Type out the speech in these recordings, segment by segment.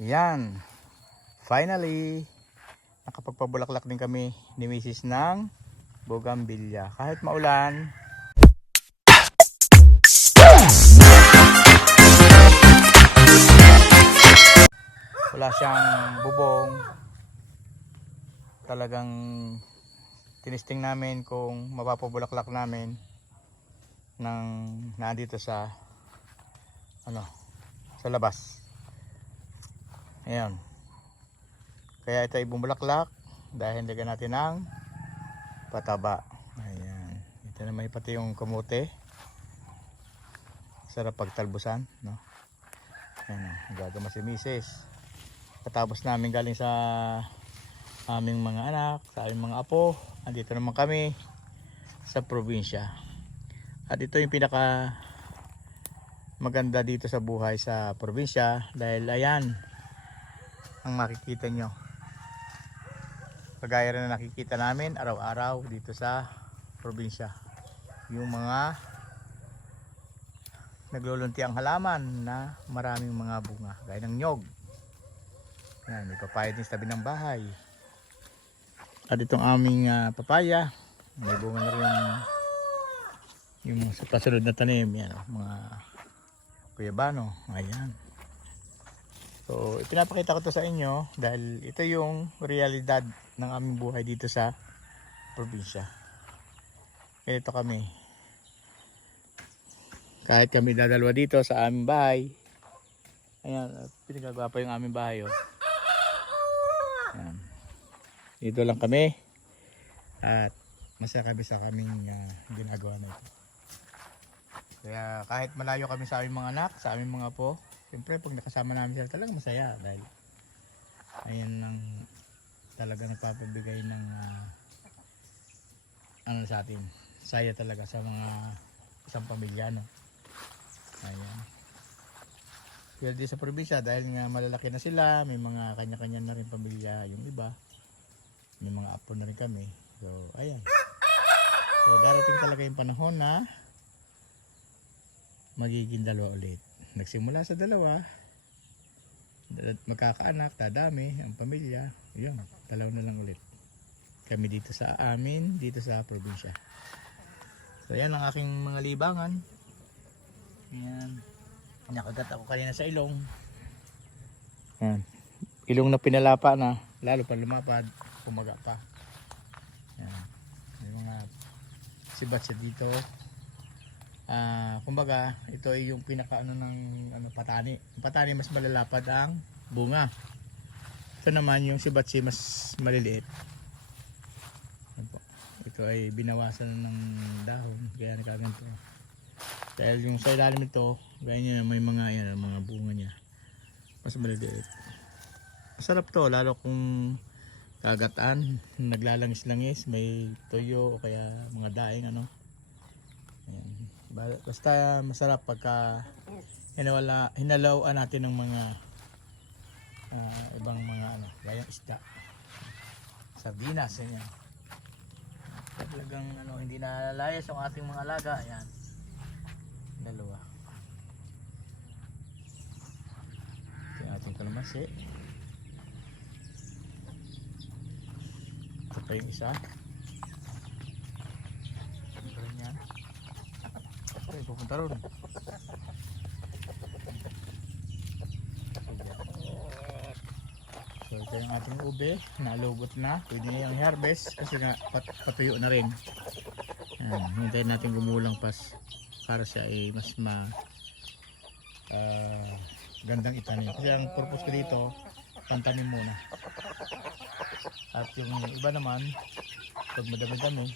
Yan. Finally, nakapagpabulaklak din kami ni Mrs. ng bougainvillea. Kahit maulan, wala siyang bubong. Talagang tinisting namin kung mapapabulaklak namin ng nandito sa sa labas. Ayan. Kaya ito ay bumulaklak dahil lagyan natin ng pataba. Ayan. Ito naman pati yung kamote. Sarap pagtalbusan, no? Ayan, gagama si Mrs. Katapos namin galing sa aming mga anak, sa aming mga apo. Andito naman kami sa probinsya. At ito yung pinaka maganda dito sa buhay sa probinsya dahil ayan ang makikita nyo. Kagaya rin na nakikita namin araw-araw dito sa probinsya. Yung mga naglulunti ang halaman na maraming mga bunga. Gaya ng nyog. Ayan, may papaya din sa tabi ng bahay. At itong aming papaya, may bunga na rin yung sa pasunod na tanim. Yan, mga kuyabano. Ayan. So, ipinapakita ko to sa inyo dahil ito yung realidad ng aming buhay dito sa probinsya. Ito kami. Kahit kami dadalwa dito sa aming bahay. Ayan, pinagagawa pa yung aming bahay. Oh. Ayan. Dito lang kami. At masaya kami sa kaming ginagawa na ito. Kaya kahit malayo kami sa aming mga anak, sa aming mga apo, siyempre pag nakasama namin sila talagang masaya dahil ayan lang talaga nagpapabigay ng ano sa atin, saya talaga sa mga isang pamilya, no? Ayan. Kaya di sa probinsya dahil nga malalaki na sila, may mga kanya-kanya na rin pamilya yung iba, may mga apo na rin kami. So ayan, so darating talaga yung panahon na magiging dalawa ulit. Nagsimula sa dalawa, magkakaanak, dadami ang pamilya, yun, dalawa na lang ulit kami dito sa amin, dito sa probinsya. So yan ang aking mga libangan. Yan, nakagat ako kanina sa ilong. Yan, ilong na pinalapa na, lalo pa lumapad, pumaga pa. Yan, may mga sibat siya dito. Kumbaga ito ay yung pinaka ng patani. Patani mas malalapad ang bunga. Ito naman yung sibatsi mas maliliit. Ito ay binawasan ng dahon kaya nakaganto. Dahil yung sa ilalim nito, ganyan may mga mga bunga niya. Mas maliliit. Masarap to lalo kung kagataan, naglalangis-langis, may toyo o kaya mga daing Ayan. Basta masarap pagka hinalawan natin ng mga ibang mga gayang isda, sardinas, yan. Talagang hindi nalalayas ang ating mga alaga. Ayan, dalawa. Ito yung ating kalamansi. Ito pa yung isa. Ay, pupunta ron. So ito yung ating ube, nalubot na, pwede na yung harvest kasi nga patuyo na rin. Hintayin natin gumulang para siya ay mas gandang itanim. Kasi ang purpose ko dito, pantanim muna. At yung iba naman, pag madami-dami,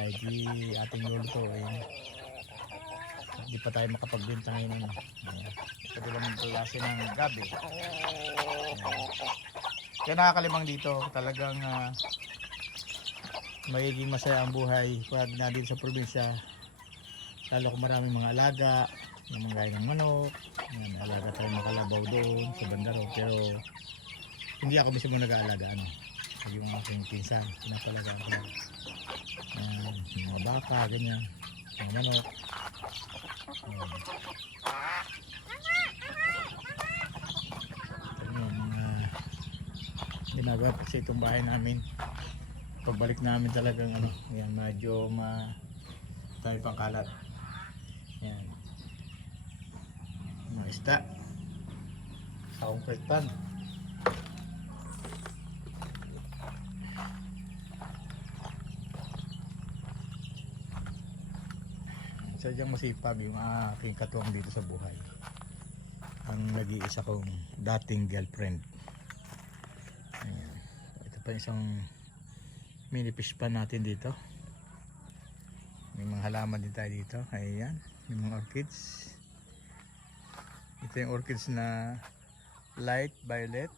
ay di ating lulutuin. Hindi pa tayo makapagbenta ngayon. Pwede lang ng klase ng gabi. Kaya nakakalimang dito. Talagang magiging masaya ang buhay pag nandito sa probinsya. Lalo kung maraming mga alaga, yung mga gaya ng manok. Alaga tayo makalabaw doon sa bandaro. Pero hindi ako mismo nag-aalaga. Yung aking pinsan, pinapalagaan ko. Mga baka, ganyan. Mga manok. ginagawa kasi itong bahay namin. Pagbalik namin talagang ano, yan, medyo tayo pang kalat. Yan. Mga isda. Sa concrete pan. Sadyang masipag yung aking katuwang dito sa buhay. Ang nag-iisa kong dating girlfriend. Ayan. Ito pa isang mini fish pan natin dito. May mga halaman din tayo dito. Ayan, yung mga orchids. Ito yung orchids na light violet.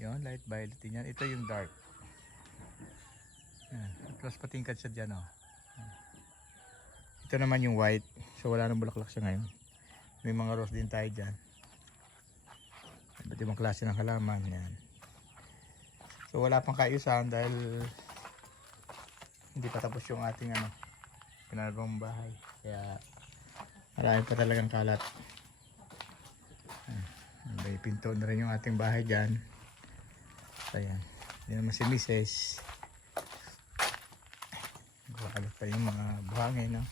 Yun, light violet din yan. Ito yung dark. Ayan. Plus patingkad siya dyan, oh. Ito naman yung white. So wala nang bulaklak siya ngayon. May mga rose din tayo dyan. Iba't ibang klase ng halaman. Yan. So wala pang kaayusan dahil hindi pa tapos yung ating pinagawang bahay. Kaya marami pa talagang kalat. May pinto na rin yung ating bahay dyan. Ayan. Yan naman si Mrs. Kalat pa yung mga buhangin, no?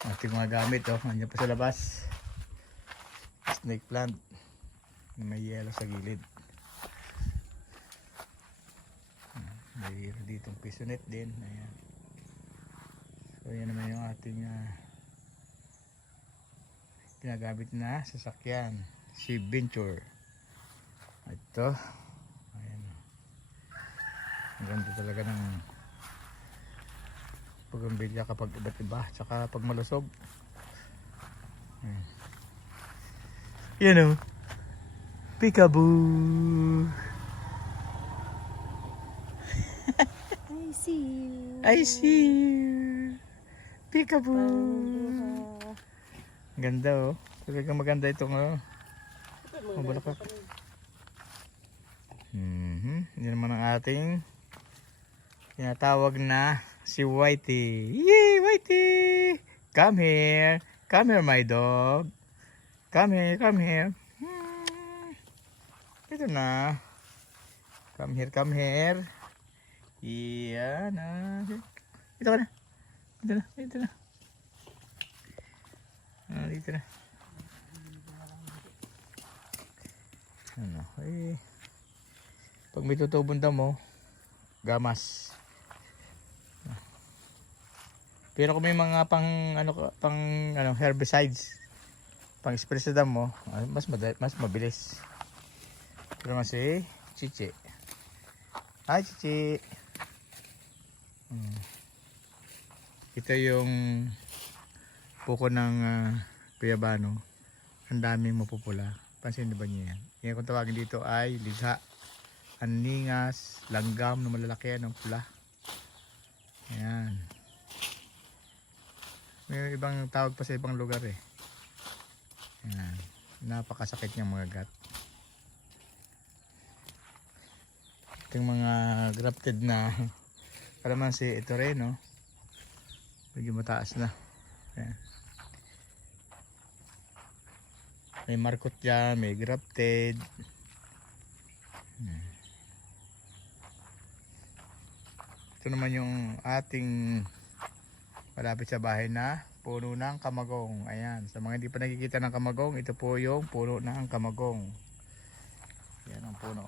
Ating mga gamit, oh, nandiyan pa sa labas. Snake plant. May yellow sa gilid. May ditong piso net din. Ayan. So yan naman yung ating ginagamit na sasakyan. Si Venture. Ito. Ayan. Ang ganda talaga ng pagkambilya kapag iba't iba, tsaka pag malusog. Yan o, peekaboo. I see you. I see you. Peekaboo. Ganda, oh. Talagang maganda itong mabulaklak. Yan naman ang ating tinatawag na si Whitey. Yay, Whitey! Come here. Come here, my dog. Come here, come here. Ito na. Come here, come here. Iyan na. Ito ka na. Ito na, ito na. Dito na. Ano, pag may tutubon daw mo, gamas. Pero kung may mga pang herbicides, pang spray sa damo, mas mabilis. Pero nga si Chichi. Hi Chichi. Ito yung puko ng Guyabano. Ang daming mapupula. Pansin ba niyo yan? Yan kung tawagin dito ay ligha, aningas, langgam na malalaki ng pula. Ayan. May ibang tawag pa sa ibang lugar eh. Ayan. Napakasakit niyang mga gat. Itong mga grafted na kalamansi, ito rin, no? Medyo mataas na. Ayan. May markot dyan, may grafted. Ito naman yung ating malapit sa bahay na puno ng kamagong. Ayan, sa mga hindi pa nakikita ng kamagong, ito po yung puno ng kamagong. Yan ang puno.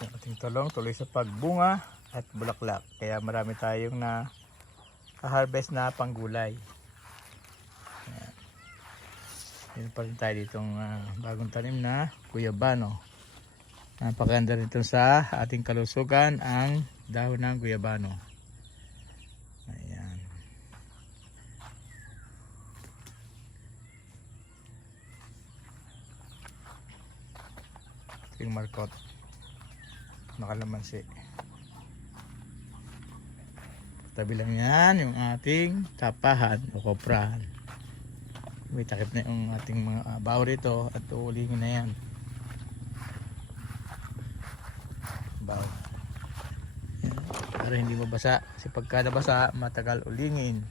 Ang ating talong tuloy sa pagbunga at bulaklak. Kaya marami tayong na harvest na panggulay. Yun pa rin tayo ditong bagong tanim na Guyabano. Napakaganda rin ito sa ating kalusugan, ang dahon ng Guyabano. Ayan. Ito yung markot. Nakalamansi. Tabi lang yan yung ating tapahan o koprahan. May takip na yung ating mga bao rito at uulingin na yan. Bao. para hindi mabasa. Kasi pagka nabasa, matagal ulingin.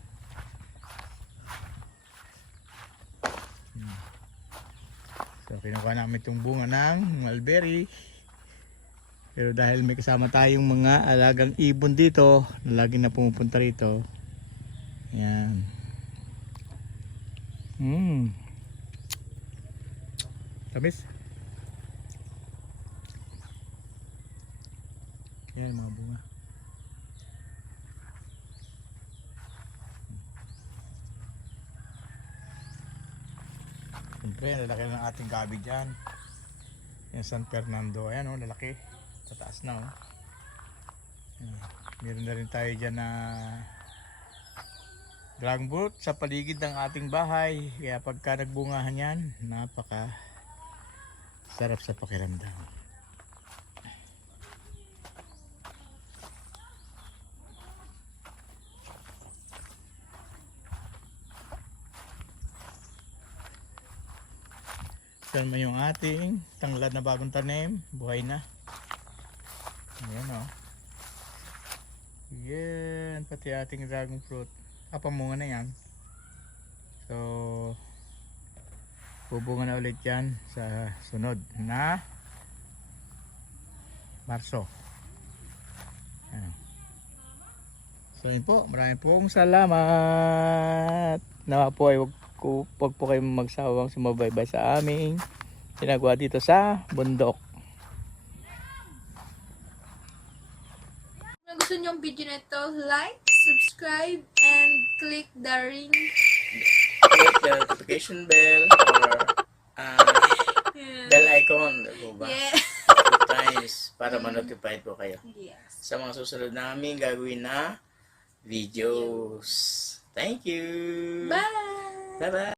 So kinukuha namin itong bunga ng mulberry. Pero dahil may kasama tayong mga alagang ibon dito, na lagi na pumupunta rito. Yan. Tamis. Yan mga bunga. Siyempre, lalaki ng ating gabi dyan. Yan San Fernando. Ayan o, lalaki. Tataas na o. Meron na rin tayo dyan na dragon fruit sa paligid ng ating bahay. Kaya pagka nagbungahan yan, napaka sarap sa pakiramdam. Yan mo yung ating tanglad na bagong tanim. Buhay na. Ayan o. Yan. Pati ating dragon fruit. Kapamunga na yan. So, bubunga na ulit yan sa sunod na Marso. Ayan. So yun po. Maraming pong salamat. Nawa po ay huwag po kayong magsawang sumabaybay sa aming ginagawa dito sa bundok. Kung gusto niyo yung video na ito, like, subscribe, and click the ring. Click the notification bell or bell icon. Ba? Yeah. 2 times para ma-notify po kayo Yes. sa mga susunod namin gagawin na videos. Thank you. Bye! Bye-bye.